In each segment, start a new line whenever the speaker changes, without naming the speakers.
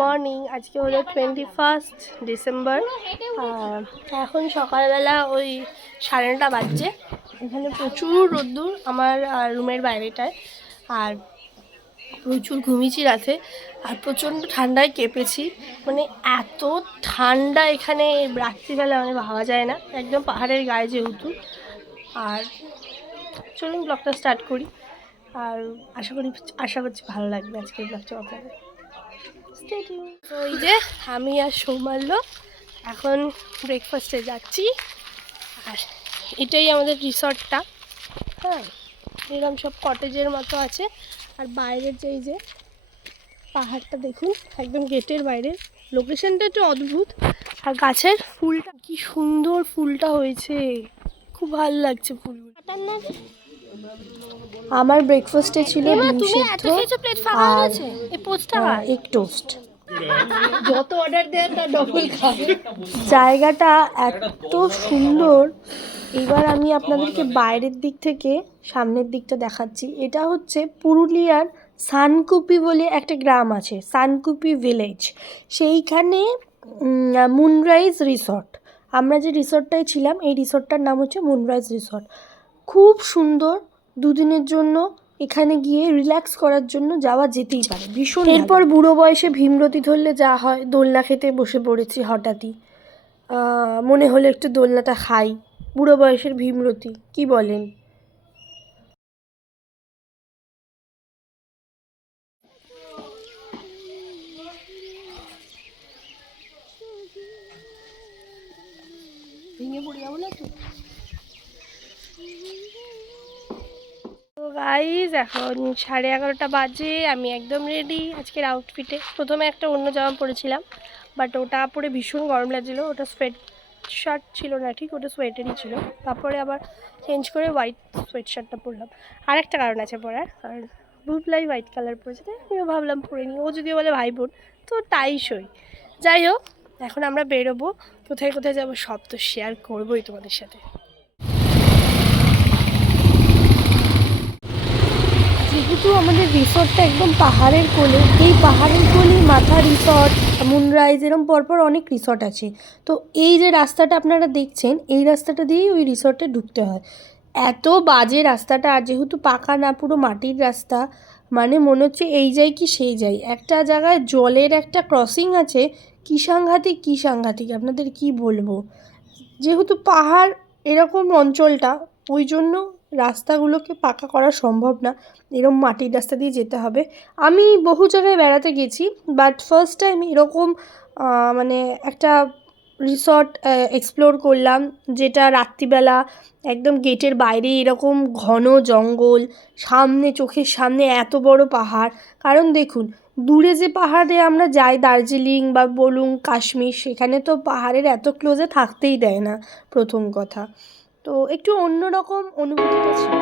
Morning আজকে হলো twenty first December এখন সকালবেলা ওই সাড়ে নটা বাজছে। এখানে প্রচুর রোদ্দুর আমার রুমের বাইরেটায়। আর প্রচুর ঘুমিয়েছি রাতে, আর প্রচণ্ড ঠান্ডায় কেঁপেছি। মানে এত ঠান্ডা এখানে রাত্রিবেলা মানে ভাবা যায় না। একদম পাহাড়ের গায়ে যেহেতু। আর চলুন ব্লগটা স্টার্ট করি। আর আশা করি, আশা করছি ভালো লাগবে আজকের ব্লগটা আপনাদের। ওই যে আমি আর সৌমাল্য এখন ব্রেকফাস্টে যাচ্ছি। আর এটাই আমাদের রিসর্টটা হ্যাঁ এরকম সব কটেজের মতো আছে। আর বাইরের যে এই যে পাহাড়টা দেখুন একদম গেটের বাইরে। লোকেশনটা একটু অদ্ভুত। আর গাছের ফুলটা কি সুন্দর ফুলটা হয়েছে। খুব ভালো লাগছে ফুলগুলো। আমার ব্রেকফাস্টে ছিল ডিম সেদ্ধ আর এক টোস্ট
যত অর্ডার দেয় তার ডবল
জায়গাটা এত সুন্দর। এবার আমি আপনাদেরকে বাইরের দিক থেকে সামনের দিকটা দেখাচ্ছি। এটা হচ্ছে পুরুলিয়ার সানকুপি বলে একটা গ্রাম আছে, সানকুপি ভিলেজ সেইখানে মুনরাইজ রিসর্ট আমরা যে রিসর্টটায় ছিলাম, এই রিসর্টটার নাম হচ্ছে মুনরাইজ রিসর্ট খুব সুন্দর। দুদিনের জন্য এখানে গিয়ে রিল্যাক্স করার জন্য যাওয়া যেতেই পারে। ভীষণ এরপর বুড়ো বয়সে ভীমরতি ধরলে যা হয় দোলনা খেতে বসে পড়েছি হঠাৎই। মনে হলো একটু দোলনাটা খাই। বুড়ো বয়সের ভীমরতি কি বলেন? ভেঙে পড়ে যাব না তো গাইজ এখন সাড়ে এগারোটা বাজে, আমি একদম রেডি আজকের আউটফিটে প্রথমে একটা অন্য জামা পরেছিলাম বাট ওটা পরে ভীষণ গরম লাগছিল, ওটা সোয়েট শার্ট ছিল না, ঠিক ওটা সোয়েটারই ছিল। তারপরে আবার চেঞ্জ করে হোয়াইট সোয়েট শার্টটা পরলাম। আর একটা কারণ আছে পরার আর বুবলাই হোয়াইট কালার পরেছে, তাই আমিও ভাবলাম পরে নিই। ও যদিও বলে ভাই বোন তো তাই সই। যাই হোক, এখন আমরা বেরোবো, কোথায় কোথায় যাব সব তো শেয়ার করবোই তোমাদের সাথে। যেহেতু আমাদের রিসর্টটা একদম পাহাড়ের কোলে। এই পাহাড়ের কোলেই মাথা রিসর্ট মুনরাইজ এরম পরপর অনেক রিসর্ট আছে। তো এই যে রাস্তাটা আপনারা দেখছেন, এই রাস্তাটা দিয়েই ওই রিসর্টে ঢুকতে হয়। এত বাজে রাস্তাটা, আর যেহেতু পাকা না, পুরো মাটির রাস্তা মানে মনে হচ্ছে এই যাই কি সেই যাই। একটা জায়গায় জলের একটা ক্রসিং আছে, কী সাংঘাতিক কী সাংঘাতিক, আপনাদের কি বলব? যেহেতু পাহাড় এরকম অঞ্চলটা, ওই জন্য রাস্তাগুলোকে পাকা করা সম্ভব না। এরকম মাটির রাস্তা দিয়ে যেতে হবে। আমি বহু জায়গায় বেড়াতে গেছি বাট ফার্স্ট টাইম এরকম মানে একটা রিসর্ট এক্সপ্লোর করলাম, যেটা রাত্রিবেলা একদম গেটের বাইরে এরকম ঘন জঙ্গল, সামনে চোখের সামনে এত বড় পাহাড়। কারণ দেখুন, দূরে যে পাহাড়ে আমরা যাই, দার্জিলিং বা বলুন কাশ্মীর, সেখানে তো পাহাড়ের এত ক্লোজে থাকতেই দেয় না, প্রথম কথা। তো একটু অন্যরকম অনুভূতিটা ছিল।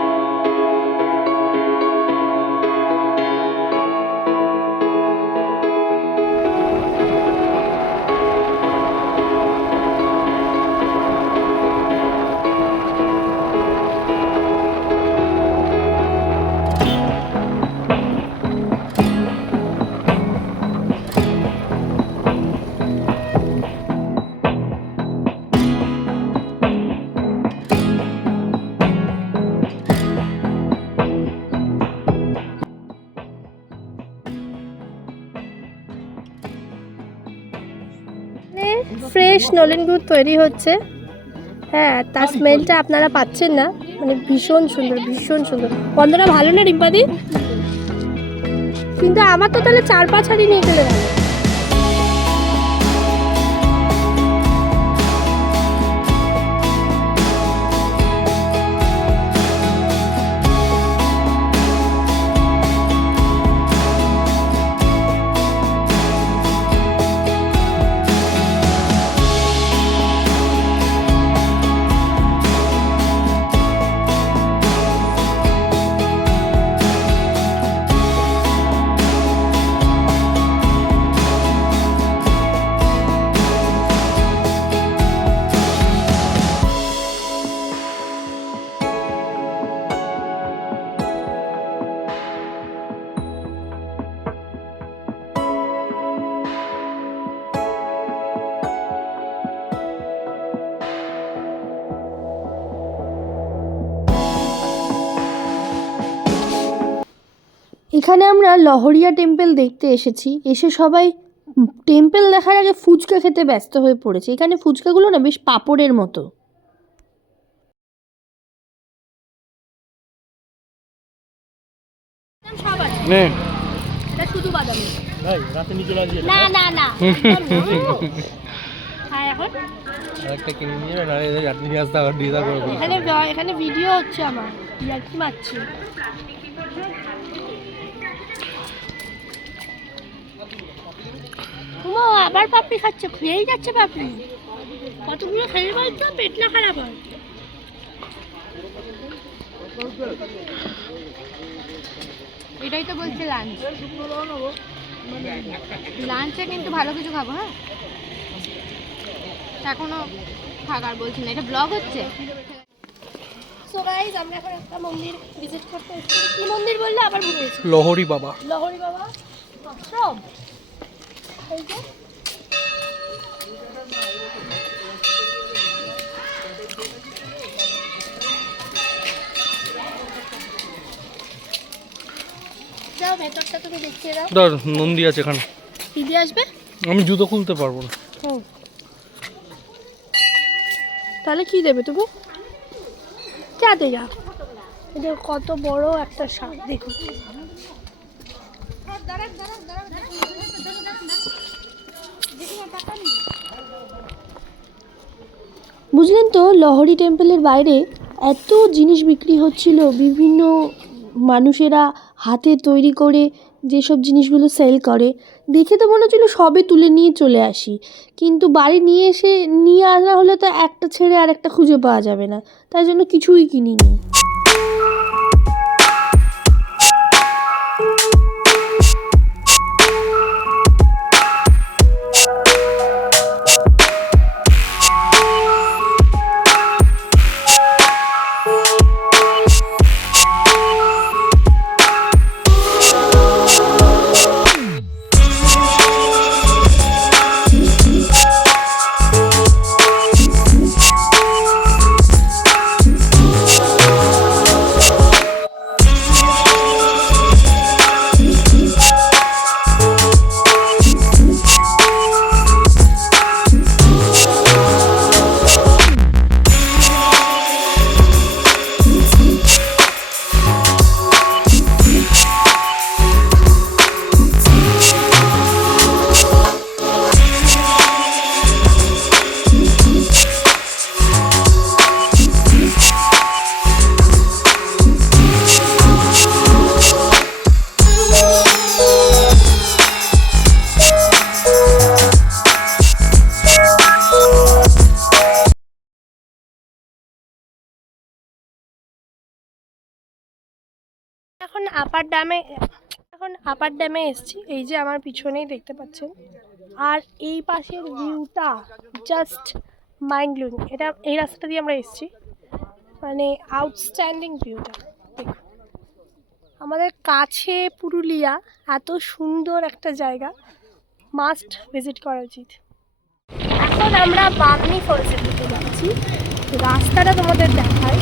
ফ্রেশ নলেন গুড় তৈরি হচ্ছে। হ্যাঁ তার স্মেলটা আপনারা পাচ্ছেন না। মানে ভীষণ সুন্দর ভীষণ সুন্দর। গন্ধটা ভালো না রিম্পাদি? কিন্তু আমার তো তাহলে চার পাঁচ হাড়ি নিয়ে চলে গেল। এখানে আমরা লহরিয়া টেম্পল দেখতে এসেছি। এসে সবাই টেম্পল দেখার আগে ফুচকা খেতে ব্যস্ত হয়ে পড়েছে। এখানে ফুচকাগুলো না বেশ পাপড়ের মতো।
নে।
এটা শুধু বাদামি।
ভাই রাতে নিচে বাজিয়ে
না না না। হ্যাঁ এখানে? ভিডিও হচ্ছে আমার। মারছি। উমা আবার পাপড়ি খাচ্ছে? খেয়েই যাচ্ছে পাপড়ি। কতগুলো খেয়ে বলতো? পেট না খারাপ হয়।
এটাই তো বলছে লাঞ্চ লাঞ্চে কিন্তু ভালো কিছু খাব হ্যাঁ? এখনও থাকার বলছি না এটা ব্লগ হচ্ছে।
সো গাইজ আমরা এখন একটা মন্দির ভিজিট করতে এসেছি। কি মন্দির বললে? আবার ভুলে গেছি।
লহরি বাবা।
লহরি বাবা? আশ্রম।
নন্দী আছে এখানে।
দিদি আসবে?
আমি জুতো খুলতে পারব না।
ও। তাহলে কি দেবে তুমি যাতে যা। এটা কত বড় একটা সাপ দেখুন। বুঝলেন তো, লহরি টেম্পলের বাইরে এত জিনিস বিক্রি হচ্ছিল, বিভিন্ন মানুষেরা হাতে তৈরি করে যেসব জিনিসগুলো সেল করে। দেখে তো মনে হচ্ছিল সবে তুলে নিয়ে চলে আসি। কিন্তু বাড়ি নিয়ে এসে নিয়ে আসা হলে তো একটা ছেড়ে আর একটা খুঁজে পাওয়া যাবে না। তাই জন্য কিছুই কিনিনি। এখন আপার ড্যামে এখন আপার ড্যামে এসেছি, এই যে আমার পিছনেই দেখতে পাচ্ছেন। আর এই পাশের ভিউটা জাস্ট মাইন্ড ব্লোয়িং এটা এই রাস্তাটা দিয়ে আমরা এসেছি। মানে আউটস্ট্যান্ডিং ভিউটা আমাদের কাছে পুরুলিয়া, এত সুন্দর একটা জায়গা মাস্ট ভিজিট করা উচিত। এখন আমরা বাগনি ফলসের দিকে যাচ্ছি। রাস্তাটা তোমাদের দেখায়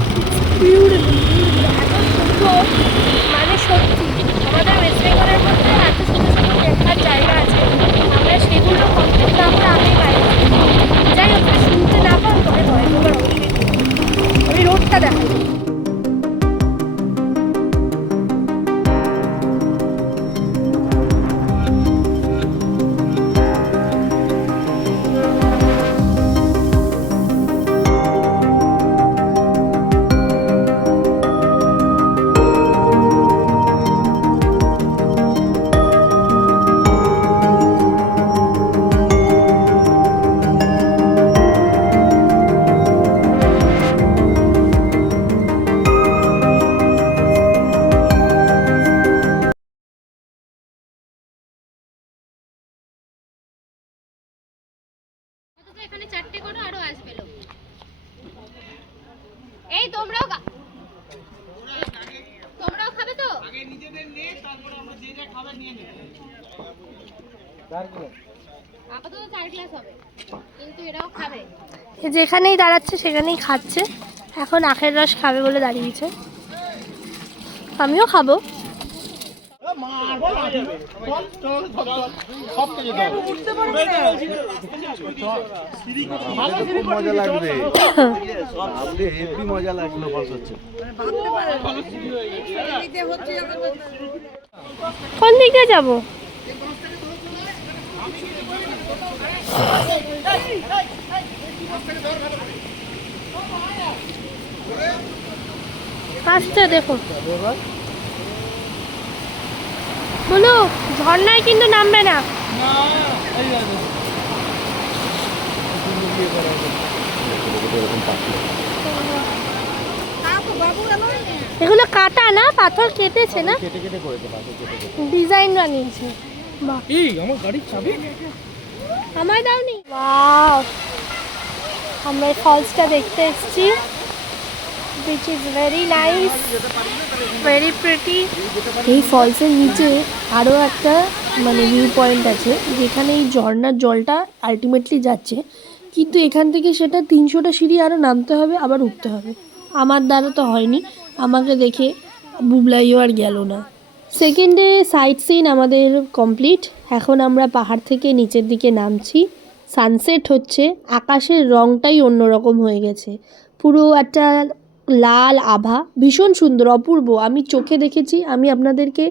এত সুন্দর। সত্যি। আমাদের ওয়েস্ট বেঙ্গলের মধ্যে এত সুন্দর সুন্দর দেখার জায়গা আছে। আমরা সেগুলো কমপ্লিট না করে আমি বাইরে যাই হোক, শুনতে না পাও তবে নয় তোমার অবশ্যই আমি রোডটা দেখাই
এখানে চারটে করো আরও আসবে লোক। এই তোমরাও তোমরাও খাবে তো? আপাতত চার গ্লাস হবে কিন্তু এরাও খাবে।
যেখানেই দাঁড়াচ্ছে সেখানেই খাচ্ছে। এখন আখের রস খাবে বলে দাঁড়িয়েছে। আমিও খুব।
মজা লাগল
কোন দিকে যাব? আচ্ছা দেখো। বলো ঝর্ণায় কিন্তু নামবে না। এগুলো কাটা না পাথর কেটেছে না?
কেটে কেটে করেছে
ডিজাইন বানিয়েছে বাহ।
এই আমার গাড়ির চাবি?
আমায় দাওনি? ওয়াও। আমরা এই ফলসটা দেখতে এসেছি। Which is very nice, very pretty. এই ফলসের নিচে আরও একটা মানে ভিউ পয়েন্ট আছে, যেখানে এই ঝর্ণার জলটা আলটিমেটলি যাচ্ছে। কিন্তু এখান থেকে সেটা তিনশোটা সিঁড়ি আরও নামতে হবে, আবার উঠতে হবে। আমার দ্বারা তো হয়নি, আমাকে দেখে বুবলাইও আর গেল না। সেকেন্ড ডে সাইট সিন আমাদের কমপ্লিট এখন আমরা পাহাড় থেকে নিচের দিকে নামছি। সানসেট হচ্ছে, আকাশের রংটাই অন্যরকম হয়ে গেছে। পুরো একটা লাল আভা, ভীষণ সুন্দর, অপূর্ব। আমি চোখে দেখেছি, আমি আপনাদেরকে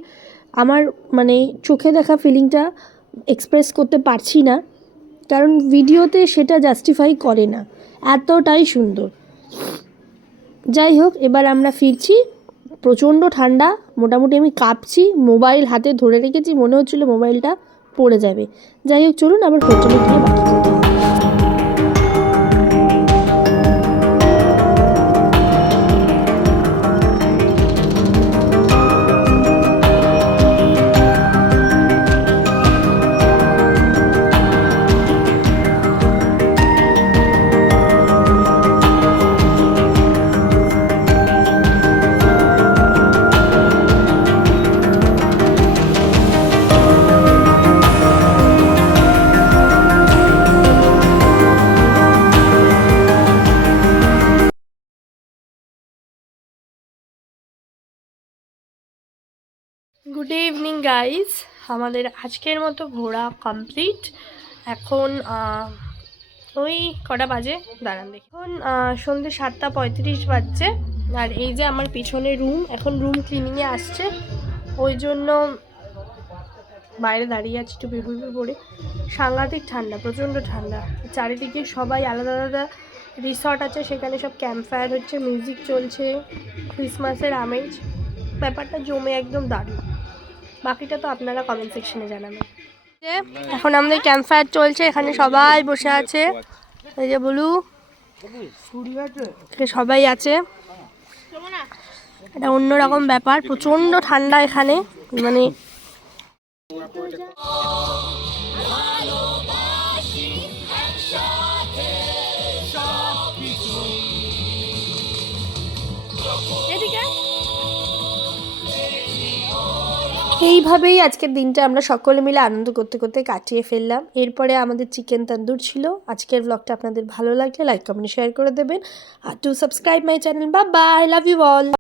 আমার মানে চোখে দেখা ফিলিংটা এক্সপ্রেস করতে পারছি না, কারণ ভিডিওতে সেটা জাস্টিফাই করে না। এতটাই সুন্দর। যাই হোক, এবার আমরা ফিরছি। প্রচণ্ড ঠান্ডা, মোটামুটি আমি কাঁপছি মোবাইল হাতে ধরে রেখেছি, মনে হচ্ছিল মোবাইলটা পড়ে যাবে। যাই হোক, চলুন আবার হোটেলে গিয়ে বাকি গুড ইভিনিং গাইস আমাদের আজকের মতো ঘোরা কমপ্লিট এখন ওই কটা বাজে? দাঁড়ান দেখি। এখন সন্ধ্যে সাতটা পঁয়ত্রিশ বাজছে। আর এই যে আমার পিছনে রুম এখন রুম ক্লিনিংয়ে আসছে। ওই জন্য বাইরে দাঁড়িয়ে আছি একটু বিহুল পরে। সাংঘাতিক ঠান্ডা, প্রচণ্ড ঠান্ডা। চারিদিকে সবাই আলাদা আলাদা রিসর্ট আছে, সেখানে সব ক্যাম্প ফায়ার হচ্ছে মিউজিক চলছে ক্রিসমাসের আমেজ। ব্যাপারটা জমে একদম দারুণ। বাকিটা তো আপনারা কমেন্ট সেকশনে জানাবেন। যে, এখন আমাদের ক্যাম্প ফায়ার চলছে এখানে সবাই বসে আছে। এই যে বলু সবাই আছে। এটা অন্যরকম ব্যাপার প্রচণ্ড ঠান্ডা এখানে। মানে এইভাবেই আজকের দিনটা আমরা সকলে মিলে আনন্দ করতে করতে কাটিয়ে ফেললাম। এরপরে আমাদের চিকেন তান্দুর ছিল। আজকের ব্লগটা আপনাদের ভালো লাগলে লাইক কমেন্ট শেয়ার করে দেবেন। আর টু সাবস্ক্রাইব মাই চ্যানেল বা বাই লাভ ইউ অল